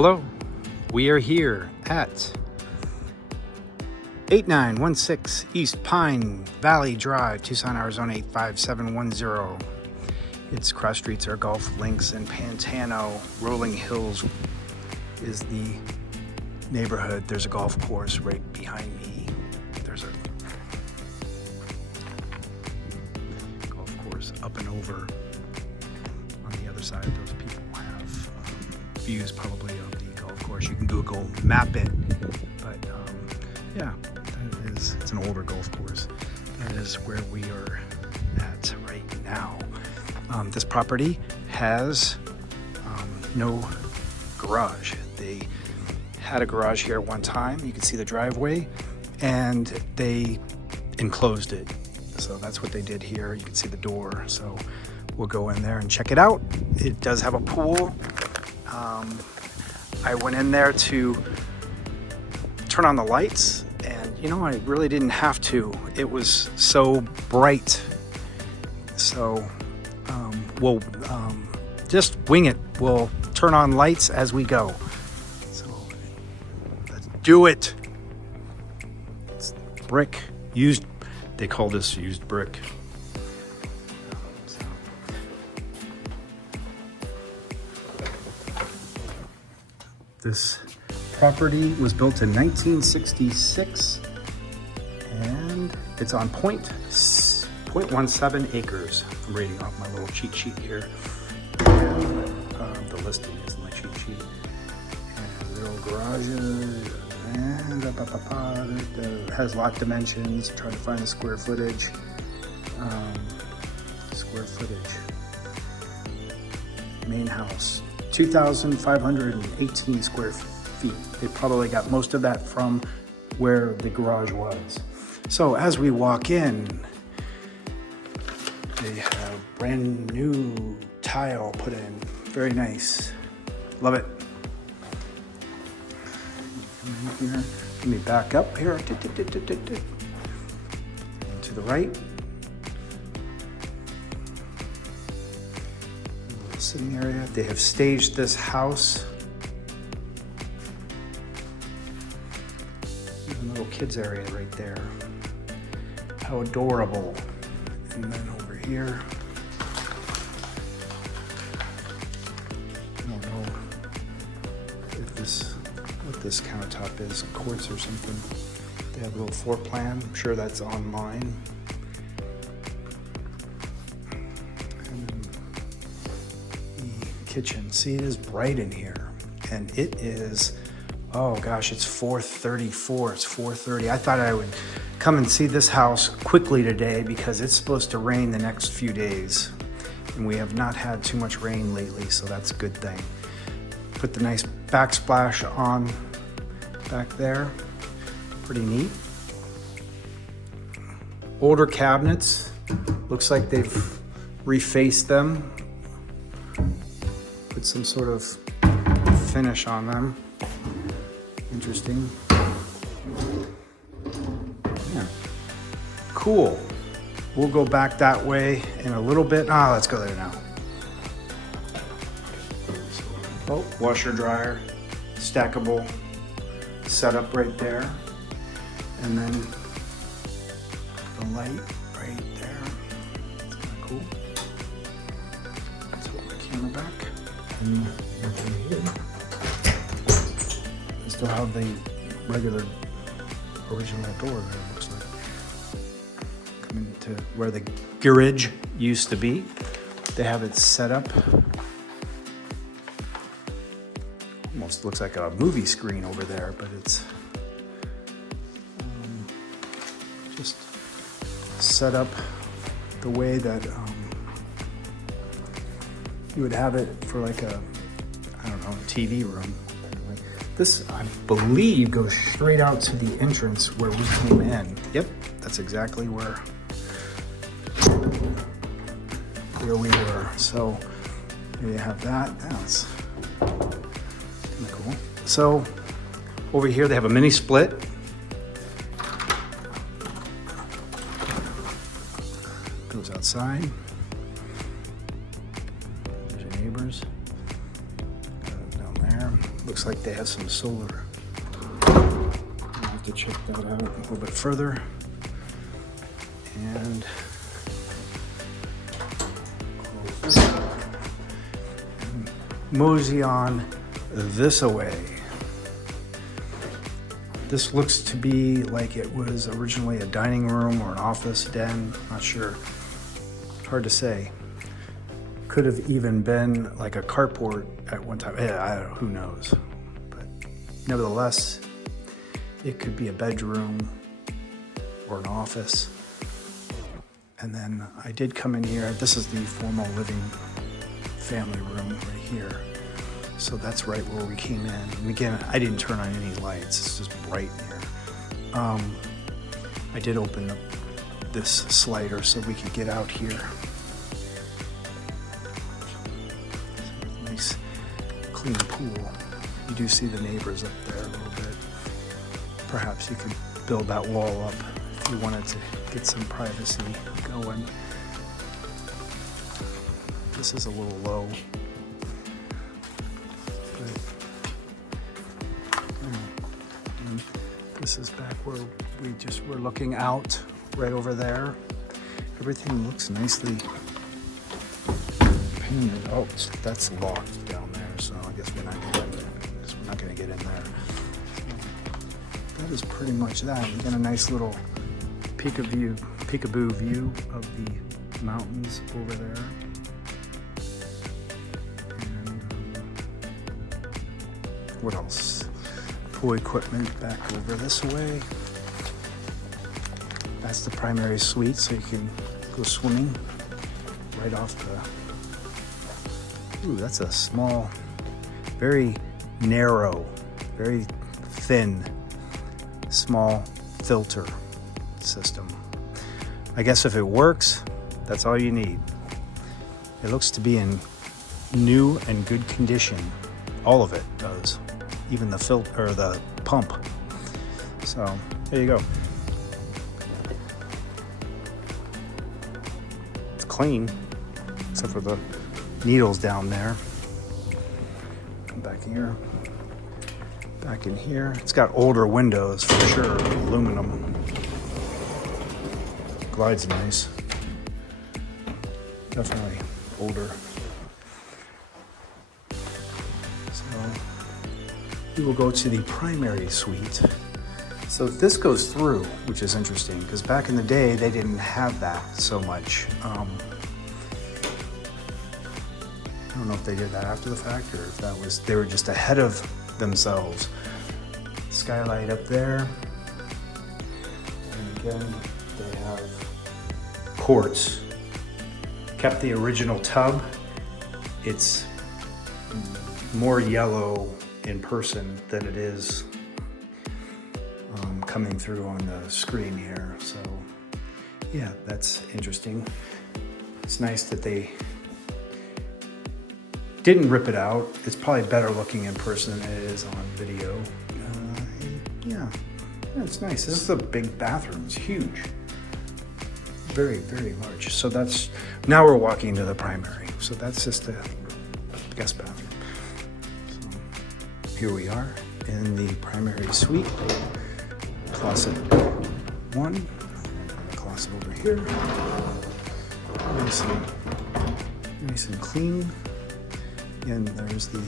Hello, we are here at 8916 East Pine Valley Drive, Tucson, Arizona 85710. Its cross streets are Golf Links and Pantano. Rolling Hills is the neighborhood. There's a golf course right behind me. There's a golf course up and over on the other side. Those people have views probably of the golf course. You can Google map it, but yeah, it's an older golf course. That is where we are at right now. This property has no garage. They had a garage here one time. You can see the driveway, and they enclosed it. So that's what they did here. You can see the door. So we'll go in there and check it out. It does have a pool. I went in there to turn on the lights, and you know, I really didn't have to. It was so bright. So we'll just wing it. We'll turn on lights as we go. So let's do it. It's brick, used, they call this used brick. This property was built in 1966, and it's on 0.17 acres. I'm reading off my little cheat sheet here. The listing is my cheat sheet. And little garages, and it has lot dimensions. Try to find the square footage. Main house, 2,518 square feet. They probably got most of that from where the garage was. So as we walk in, they have brand new tile put in. Very nice. Love it. Here. Let me back up here. To the right. Little sitting area. They have staged this house. Even a little kids area right there. How adorable. And then over here, I don't know what this countertop is, quartz or something. They have a little floor plan. I'm sure that's online. And then the kitchen. See, it is bright in here, and it is, oh gosh, it's 4:34. It's 4:30. I thought I would come and see this house quickly today because it's supposed to rain the next few days, and we have not had too much rain lately, so that's a good thing. Put the nice backsplash on back there. Pretty neat. Older cabinets. Looks like they've refaced them. Put some sort of finish on them. Interesting. Yeah. Cool. We'll go back that way in a little bit. Let's go there now. Oh, washer dryer, stackable setup right there. And then the light right there. That's kind of cool. Let's hold my camera back. And they still have the regular original door there, it looks like. Coming to where the garage used to be. They have it set up. Almost looks like a movie screen over there, but it's just set up the way that you would have it for like a, I don't know, TV room. This, I believe, goes straight out to the entrance where we came in. Yep, that's exactly where we were. So there you have that. That's kind of cool. So over here they have a mini split. Goes outside. There's your neighbors. Down there. Looks like they have some solar. I'll have to check that out a little bit further. And close this up. And mosey on this away. This looks to be like it was originally a dining room or an office den, not sure. Hard to say. Could have even been like a carport at one time. I don't know, who knows. But nevertheless, it could be a bedroom or an office. And then I did come in here. This is the formal living family room right here. So that's right where we came in. And again, I didn't turn on any lights. It's just bright in here. I did open up this slider so we could get out here. Nice, clean pool. You do see the neighbors up there a little bit. Perhaps you could build that wall up if you wanted to get some privacy going. This is a little low. And this is back where we just were looking out right over there. Everything looks nicely painted. Oh, that's locked down there, so I guess we're not going to get in there. So that is pretty much that. We got a nice little peekaboo view of the mountains over there. What else? Pool equipment back over this way. That's the primary suite, so you can go swimming right off the... Ooh, that's a small, very narrow, very thin, small filter system. I guess if it works, that's all you need. It looks to be in new and good condition. All of it does, even the filter or the pump. So there you go. It's clean, except for the needles down there. Come back here, back in here. It's got older windows for sure, aluminum. Glide's nice. Definitely older. We will go to the primary suite. So this goes through, which is interesting, because back in the day, they didn't have that so much. I don't know if they did that after the fact or if that was, they were just ahead of themselves. Skylight up there. And again, they have quartz. Kept the original tub. It's more yellow in person than it is coming through on the screen here. So yeah, that's interesting. It's nice that they didn't rip it out. It's probably better looking in person than it is on video. Yeah, it's nice. This is a big bathroom. It's huge. Very, very large. So that's, now we're walking to the primary. So that's just the guest bathroom. Here we are in the primary suite. Closet 1, closet over here. Nice and clean. Again, there's the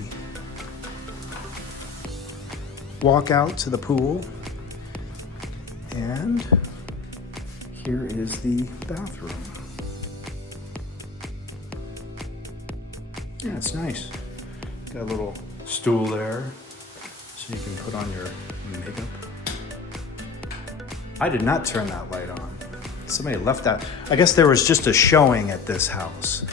walk out to the pool. And here is the bathroom. Yeah, it's nice. Got a little stool there so you can put on your makeup. I did not turn that light on. Somebody left that. I guess there was just a showing at this house.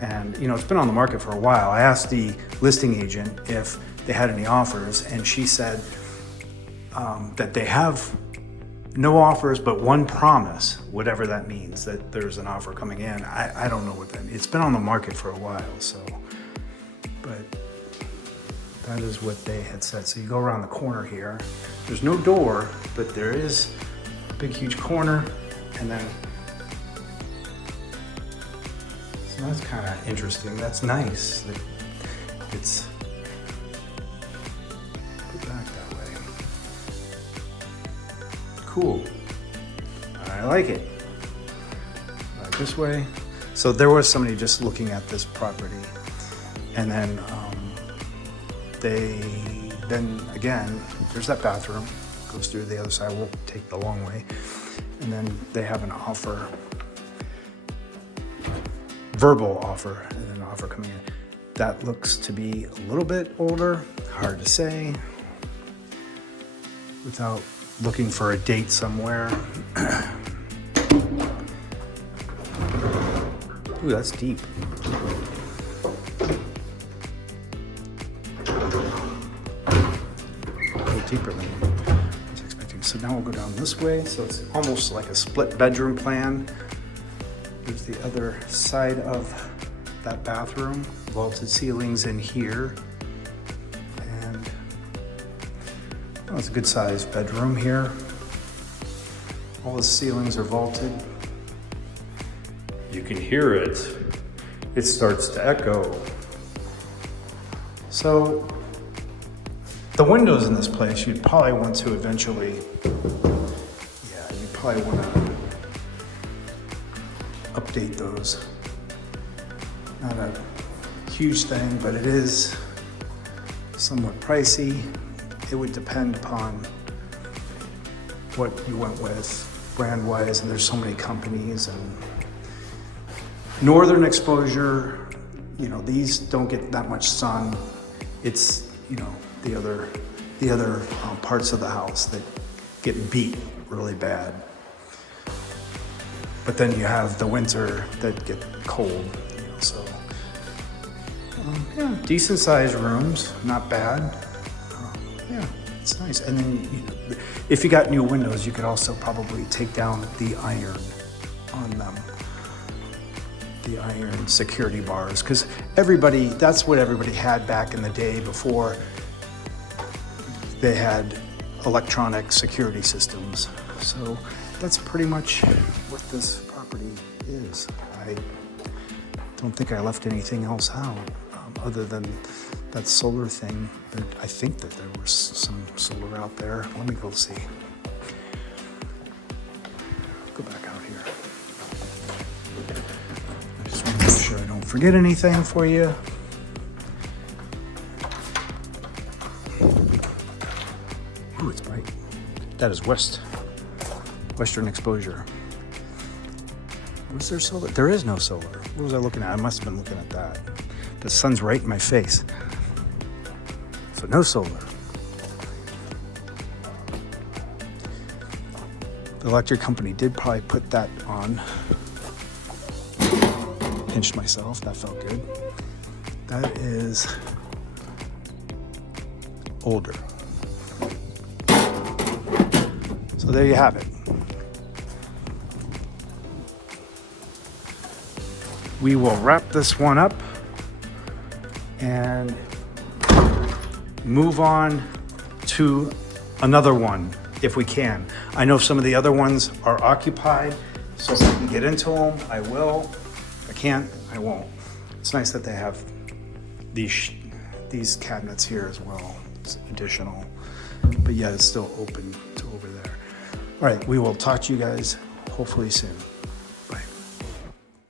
And you know, it's been on the market for a while. I asked the listing agent if they had any offers, and she said that they have no offers but one promise, whatever that means, that there's an offer coming in. I don't know what that means. It's been on the market for a while, so, but that is what they had said. So you go around the corner here. There's no door, but there is a big, huge corner, and then, so that's kind of interesting. That's nice. It's Cool. I like it. Right this way. So there was somebody just looking at this property, and then then again, there's that bathroom, goes through the other side, we'll take the long way, and then they have an offer, verbal offer, and then an offer coming in. That looks to be a little bit older, hard to say, without looking for a date somewhere. Ooh, that's deep. A little deeper than I was expecting. So now we'll go down this way. So it's almost like a split bedroom plan. There's the other side of that bathroom. Vaulted ceilings in here. And oh, it's a good sized bedroom here. All the ceilings are vaulted. You can hear it. It starts to echo. So the windows in this place, you'd probably want to eventually, you'd probably want to update those. Not a huge thing, but it is somewhat pricey. It would depend upon what you went with brand-wise, and there's so many companies. And northern exposure, these don't get that much sun. It's, the other parts of the house that get beat really bad. But then you have the winter that get cold, so. Yeah, decent sized rooms, not bad. Yeah, it's nice. And then, if you got new windows, you could also probably take down the iron on them. The iron security bars, because that's what everybody had back in the day before they had electronic security systems. So that's pretty much what this property is. I don't think I left anything else out other than that solar thing. But I think that there was some solar out there. Let me go see. Go back out here. I just want to make sure I don't forget anything for you. Ooh, it's bright. That is western exposure. Was there solar? There is no solar. What was I looking at? I must have been looking at that. The sun's right in my face. So no solar. The electric company did probably put that on. Pinched myself, that felt good. That is older. So there you have it. We will wrap this one up and move on to another one if we can. I know some of the other ones are occupied, so if I can get into them, I will. If I can't, I won't. It's nice that they have these cabinets here as well. It's additional, but yeah, it's still open to over there. All right, we will talk to you guys hopefully soon.